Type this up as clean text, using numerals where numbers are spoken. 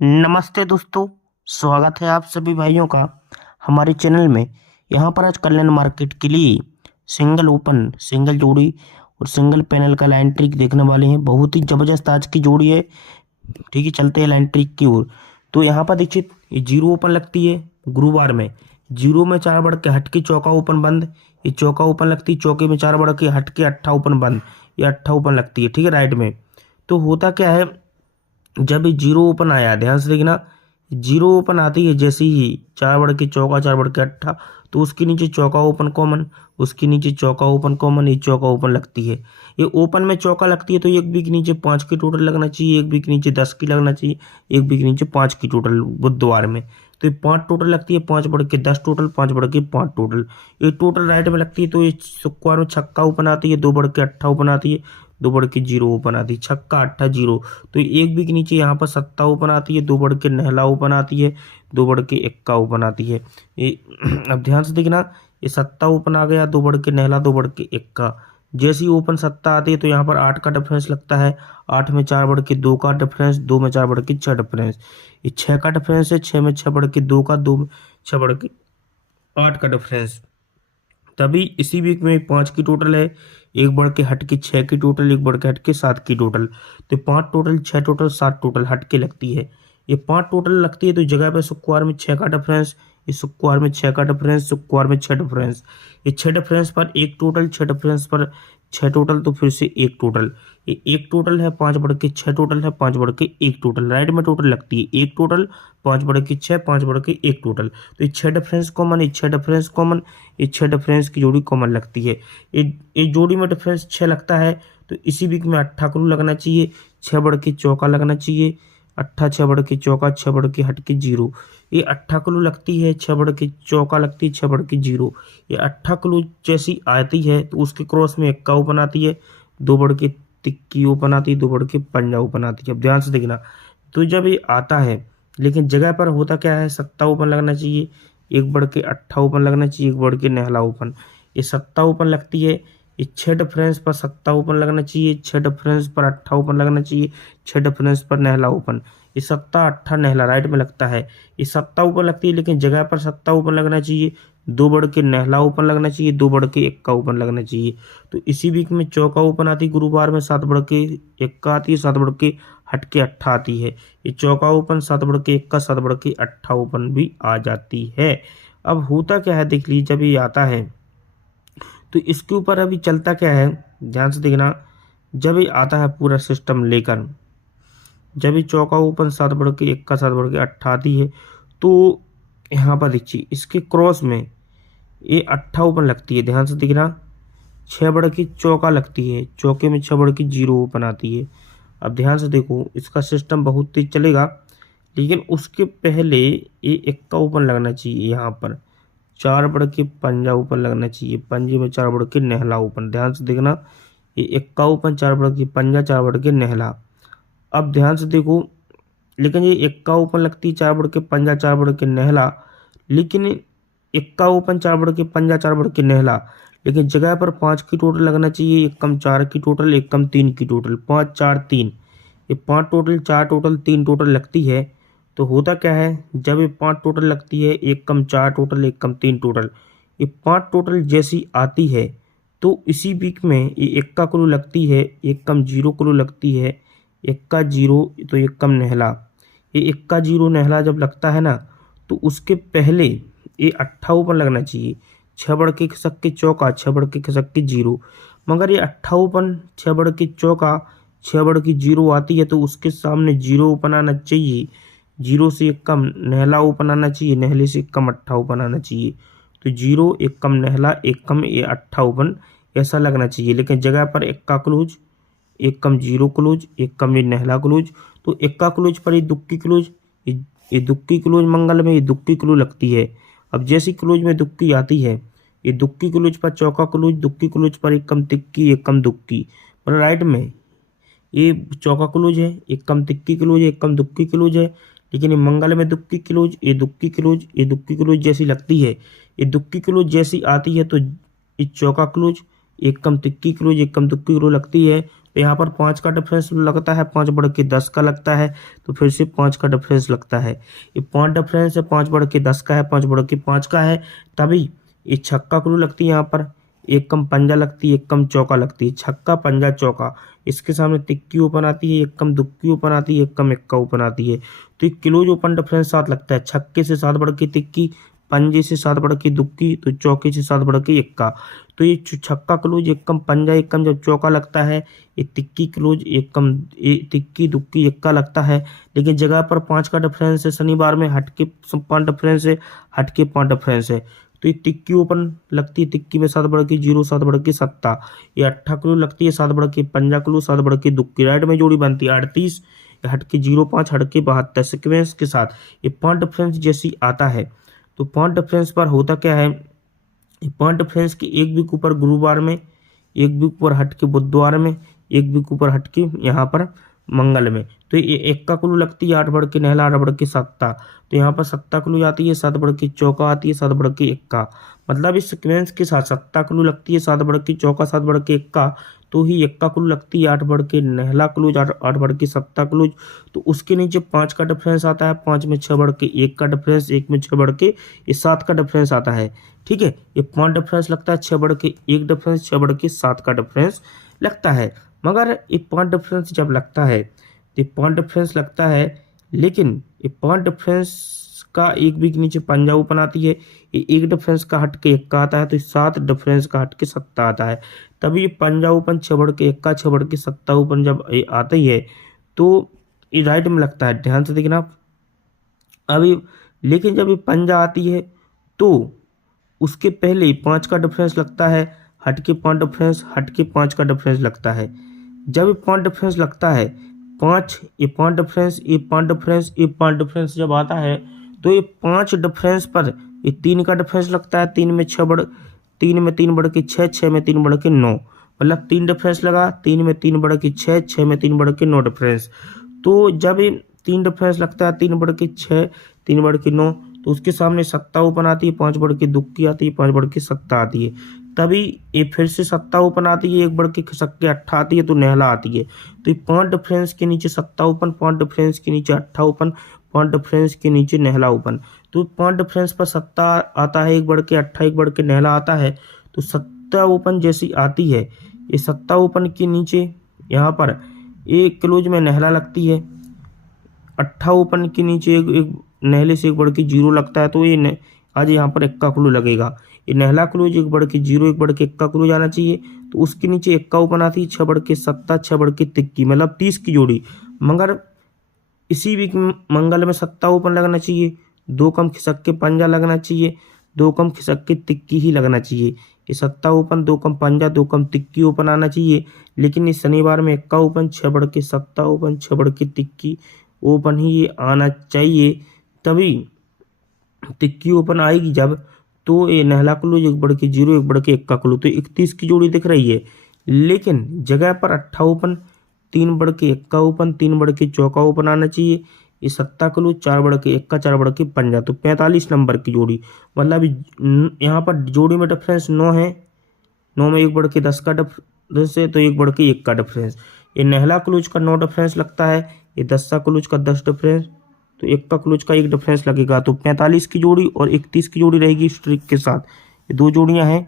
नमस्ते दोस्तों। स्वागत है आप सभी भाइयों का हमारे चैनल में। यहाँ पर आज कल्याण मार्केट के लिए सिंगल ओपन, सिंगल जोड़ी और सिंगल पैनल का लाइन ट्रिक देखने वाले हैं। बहुत ही ज़बरदस्त आज की जोड़ी है। ठीक है, चलते हैं लाइन ट्रिक की ओर। तो यहाँ पर देखिए, ये जीरो ओपन लगती है गुरुवार में। जीरो में 4 बढ़ के हट के चौका ओपन बंद। ये चौका ओपन लगती है, चौके में 4 बढ़ के हट के अट्ठा ओपन बंद। ये अट्ठा ओपन लगती है, ठीक है, राइट में। तो होता क्या है, जब ये जीरो ओपन आया, ध्यान से देखना, जीरो ओपन आती है जैसे ही 4 बढ़ के चौका 4 बढ़ के अट्ठा, तो उसके नीचे चौका ओपन कॉमन, उसके नीचे चौका ओपन कॉमन, ये चौका ओपन लगती है। ये ओपन में चौका लगती है तो एक बी के नीचे 5 की टोटल लगना चाहिए, एक बी के नीचे 10 की लगना चाहिए, एक बी के नीचे 5 की टोटल बुधवार में। तो ये 5 टोटल लगती है, 5 बढ़ के 10 टोटल, 5 बढ़ के 5 टोटल। ये टोटल राइट में लगती है तो ये शुक्रवार में छक्का ओपन आती है, 2 बढ़ के अट्ठा ओपन आती है, 2 बढ़ के जीरो ओपन आती है, छक्का अट्ठा जीरो। तो एक बी के नीचे यहाँ पर सत्ता ओपन आती है, 2 बढ़ के नहला ओपन आती है, 2 बढ़ के इक्का ओपन आती है। ये अब ध्यान से देखना, ये सत्ता ओपन आ गया, 2 बढ़ के नहला, 2 बढ़ के इक्का। जैसी ओपन सत्ता आती है तो यहाँ पर 8 का डिफरेंस लगता है, 8 में 4 बढ़ के 2 का डिफरेंस, 2 में 4 बढ़ के 6 डिफरेंस। ये 6 का डिफरेंस है, 6 में 6 बढ़ के 2 का, 2 में 6 बढ़ के 8 का डिफरेंस। तभी इसी वीक में 5 की टोटल है, एक बढ़ के हट के 6 की टोटल, एक बढ़ के हट के 7 की टोटल। तो 5 टोटल, 6 टोटल, 7 टोटल हट के लगती है। ये 5 टोटल लगती है तो जगह पे शुक्रवार में 6 का डिफरेंस, ये शुक्रवार में 6 का डिफरेंस, शुक्रवार में 6 डिफरेंस। ये 6 डिफरेंस पर एक टोटल, 6 डिफरेंस पर 6 टोटल, तो फिर से एक टोटल। ये एक टोटल है, 5 बढ़ के 6 टोटल है, 5 बढ़ के एक टोटल। राइट में टोटल लगती है एक टोटल, 5 बढ़ के 6, 5 बढ़ के एक टोटल। तो ये 6 डिफरेंस कॉमन, ये 6 डिफरेंस कॉमन, ये 6 डिफरेंस की जोड़ी कॉमन लगती है। ये जोड़ी में डिफरेंस 6 लगता है तो इसी वीक में अट्ठा क्लू लगना चाहिए, 6 बढ़ के चौका लगना चाहिए, अट्ठा 6 बढ़ के चौका, 6 बढ़ के हट के जीरो। ये अट्ठा क्लू लगती है, 6 बढ़ के चौका लगती है, 6 बढ़ के जीरो। ये अट्ठा क्लू जैसी आती है तो उसके क्रॉस में इक्का ओपन आती है, 2 बढ़ के तिक्की ओपन आती है, 2 बढ़ के पंजा ओपन आती है। अब ध्यान से देखना, तो जब ये आता है, लेकिन जगह पर होता क्या है, सत्ता ओपन लगना चाहिए, एक बढ़ के अट्ठा ओपन लगना चाहिए, एक बढ़ के नहला ओपन। ये सत्ता ओपन लगती है, ये 6 डिफरेंस पर सत्ता ओपन लगना चाहिए, 6 डिफरेंस पर अट्ठा ओपन लगना चाहिए, 6 डिफरेंस पर नहला ओपन। ये सत्ता अट्ठा नहला राइट में लगता है। ये सत्ता ओपन लगती है लेकिन जगह पर सत्ता ओपन लगना चाहिए, 2 बढ़ के नहला ओपन लगना चाहिए, 2 बढ़ के इक्का ओपन लगना चाहिए। तो इसी वीक में चौका ओपन आती है गुरुवार में, 7 बढ़ के इक्का आती है, 7 बढ़ के हट के अट्ठा आती है। ये चौका ओपन, 7 बढ़ के इक्का, 7 बढ़ के अट्ठा ओपन भी आ जाती है। अब होता क्या है देख लीजिए, जब ये आता है तो इसके ऊपर अभी चलता क्या है, ध्यान से देखना। जब ये आता है पूरा सिस्टम लेकर, जब ये चौका ओपन 7 बढ़ के इक्का, 7 बढ़ के अट्ठा आती है तो यहाँ पर देखिए इसके क्रॉस में ये अट्ठा ओपन लगती है। ध्यान से देखना, 6 बढ़ की चौका लगती है, चौके में 6 बढ़ की जीरो ओपन आती है। अब ध्यान से देखो, इसका सिस्टम बहुत तेज चलेगा, लेकिन उसके पहले ये इक्का ओपन लगना चाहिए। यहाँ पर 4 बढ़ के पंजा ओपन लगना चाहिए, पंजे में 4 बढ़ के नहला ओपन। ध्यान से देखना, ये इक्का ओपन, 4 बढ़ के पंजा, 4 बढ़ के नहला। अब ध्यान से देखो, लेकिन ये इक्का ओपन लगती है, 4 बढ़ के पंजा, 4 बढ़ के नहला, लेकिन इक्का ओपन, 4 बढ़ के पंजा, 4 बढ़ के नहला, लेकिन जगह पर 5 की टोटल लगना चाहिए, एक कम 4 की टोटल, एक कम 3 की टोटल, 5 4 3। ये 5 टोटल, 4 टोटल, 3 टोटल लगती है। तो होता क्या है, जब ये 5 टोटल लगती है, एक कम 4 टोटल, एक कम 3 टोटल, ये 5 टोटल जैसी आती है तो इसी वीक में ये इक्का क्लू लगती है, एक कम जीरो क्लू लगती है, इक्का जीरो, तो एक कम नहला। ये इक्का जीरो नहला जब लगता है ना, तो उसके पहले ये अट्ठा ओपन लगना चाहिए, 6 बढ़ के खिसक के चौका, 6 बढ़ के खिसक के जीरो। मगर ये अट्ठा ओपन, 6 बढ़ के चौका, 6 बढ़ की जीरो आती है तो उसके सामने जीरो ओपन आना चाहिए, जीरो से एक कम नहला ओपन आना चाहिए, नहले से एक कम अट्ठा ओपन आना चाहिए। तो जीरो, एक कम नहला, एक कम ये अट्ठा ओपन ऐसा लगना चाहिए। लेकिन जगह पर इक्का क्लूज, एक कम जीरो क्लूज, एक कम ये नहला क्लूज। तो इक्का क्लूज पर ये दुक्की क्लूज, ये दुक्की क्लूज मंगल में ये दुक्की क्लू लगती है। अब जैसी क्लूज में दुक्की आती है, ये दुक्की क्लूज पर चौका क्लूज, दुक्की क्लूज पर एक कम तिक्की, एक कम दुक्की। मतलब राइट में ये चौका क्लूज है, एक कम तिक्की क्लूज है, एक कम दुक्की क्लूज है। लेकिन ये मंगल में दुक्की क्लूज, ये दुक्की क्लूज, ये दुक्की क्लूज जैसी लगती है। ये दुक्की क्लूज जैसी आती है तो ये चौका क्लूज, एक कम तिक्की क्लूज, एक कम दुक्की क्लूज लगती है। तो यहाँ पर 5 का डिफरेंस लगता है, 5 बढ़ के 10 का लगता है, तो फिर से 5 का डिफरेंस लगता है। ये 5 डिफरेंस है, 5 बढ़ के 10 का है, 5 बढ़ के 5 का है, तभी ये छक्का क्लू लगती है। यहाँ पर एक कम पंजा लगती है, एक कम चौका लगती है, छक्का पंजा चौका। इसके सामने तिक्की ओपन आती है, एक कम दुक्की ओपन आती है, एक कम एक्का ओपन आती है। तो ये क्लोज ओपन डिफरेंस 7 लगता है। छक्के से 7 बढ़ के तिक्की, पंजे से 7 बढ़ के दुक्की, तो चौके से 7 बढ़ के एक्का। तो ये छक्का क्लोज एक कम पंजा एक कम जब चौका लगता है, ये तिक्की क्लोज एक कम तिक्की दुक्की एक्का लगता है। लेकिन जगह पर 5 का डिफरेंस है, शनिवार में हटके 5 डिफरेंस है, हटके 5 डिफरेंस है। तो ये तिक्की ओपन लगती है, तिक्की में 7 बढ़ के 0, 7 बढ़ के 7। ये अट्ठा क्लू लगती है, 7 बढ़ के पंजा क्लू, 7 बढ़ के दुक्की। राइट में जोड़ी बनती है 38, हट के 0, 5 हट के 72 सिक्वेंस के साथ। ये 5 डिफरेंस जैसी आता है, तो 5 डिफरेंस पर होता क्या है, 5 डिफरेंस के एक वीक ऊपर गुरुवार में, एक वीक ऊपर हट के बुधवार में, एक वीक ऊपर हट के यहाँ पर मंगल में। तो ये एक्का क्लू लगती है, 8 बढ़ के नहला, 8 बढ़ के सत्ता। तो यहाँ पर सत्ता क्लू आती है, 7 बढ़ के चौका आती है, 7 बढ़ के एक्का। मतलब इस सिक्वेंस के साथ सत्ता क्लू लगती है, 7 बढ़ के चौका, 7 बढ़ के एक्का, तो ही एक्का क्लू लगती है, 8 बढ़ के नहला क्लूज, 8 बढ़ के सत्ता क्लूज। तो उसके नीचे 5 का डिफरेंस आता है, 5 में 6 बढ़ के 1 का डिफरेंस, 1 में 6 बढ़ के ये 7 का डिफरेंस आता है। ठीक है, ये 5 डिफरेंस लगता है, 6 बढ़ के 1 डिफरेंस, 6 बढ़ के 7 का डिफरेंस लगता है। मगर ये 5 डिफरेंस जब लगता है, तो 5 डिफरेंस लगता है, लेकिन ये 5 डिफरेंस का एक वीक नीचे पंजा ओपन आती है, ये 1 डिफरेंस का हट के 1 का आता है, तो 7 डिफरेंस का हट के 7 आता है। तभी ये पंजा ओपन 6 बढ़ के 1 का, 6 बढ़ के 7 ओपन जब ये आता ही है, तो ये राइट में लगता है। ध्यान से देखना अभी। लेकिन जब ये पंजा आती है, तो उसके पहले 5 का डिफरेंस लगता है, हट के 5 डिफरेंस, हट के 5 का डिफरेंस लगता है। जब ये 5 डिफरेंस लगता है, 5 ये 5 डिफरेंस, ये 5 डिफरेंस, ये 5 डिफरेंस जब आता है, तो ये 5 डिफरेंस पर ये 3 का डिफरेंस लगता है, 3 में 3 में 3 बढ़ के 6, 6 में 3 बढ़ के 9, मतलब 3 डिफरेंस लगा, 3 में 3 बढ़ के 6, 6 में 3 बढ़ के 9 डिफरेंस। तो जब ये 3 डिफरेंस लगता है, 3 बढ़ के 6, 3 बढ़ के 9, तो उसके सामने सत्ता ओपन आती है, 5 बढ़ के दुक्की आती है, 5 बढ़ के सत्ता आती है। तभी ये फिर से सत्ता ओपन आती है, 1 बढ़ के खसक के अट्ठा आती है, तो नहला आती है। तो ये 5 डिफरेंस के नीचे सत्ता ओपन, 5 डिफरेंस के नीचे अट्ठा ओपन, 5 डिफरेंस के नीचे नहला ओपन। तो 5 डिफरेंस पर सत्ता आता है, 1 बढ़ के अट्ठा, 1 बढ़ के नहला आता है। तो सत्ता ओपन जैसी आती है, ये सत्ता ओपन के नीचे यहाँ पर एक क्लोज में नहला लगती है, अट्ठा ओपन के नीचे एक नहले से 1 बढ़ के 0 लगता है, तो ये आज यहाँ पर एक्का क्लू लगेगा। ये नहला क्लूज 1 बढ़ के 0, 1 बढ़ के एक्का क्लूज आना चाहिए। तो उसके नीचे एक्का ओपन आती है, 6 बढ़ के सत्ता, 6 बढ़ के तिक्की, मतलब 30 की जोड़ी। मगर इसी वीक मंगल में सत्ता ओपन लगना चाहिए, 2 कम खिसक के पंजा लगना चाहिए, 2 कम खिसक के तिक्की ही लगना चाहिए। ये सत्ता ओपन, 2 कम पंजा, 2 कम तिक्की ओपन आना चाहिए। लेकिन इस शनिवार में एक्का ओपन, 6 बढ़ के सत्ता ओपन, 6 बढ़ के तिक्की ओपन ही ये आना चाहिए। तभी तिक्की ओपन आएगी जब, तो ये नहला क्लूज 1 बढ़ के 0, 1 बढ़ के एक्का क्लू, तो 31 की जोड़ी दिख रही है। लेकिन जगह पर अट्ठा ओपन, 3 बढ़ के एक्का ओपन, 3 बढ़ के चौका ओपन आना चाहिए। ये सत्ता क्लूज 4 बढ़ के एक्का, 4 बढ़ के पंजा, तो 45 नंबर की जोड़ी। मतलब यहाँ पर जोड़ी में डिफरेंस 9 है, 9 में 1 बढ़ के 10 का डिफरेंस है, तो 1 बढ़ के 1 का डिफरेंस। ये नहला क्लूज का 9 डिफरेंस लगता है, ये 10 क्लूज का 10 डिफरेंस, तो 1 का क्लूज का 1 डिफरेंस लगेगा। तो 45 की जोड़ी और 31 की जोड़ी रहेगी इस ट्रिक के साथ। ये 2 जोड़ियां हैं।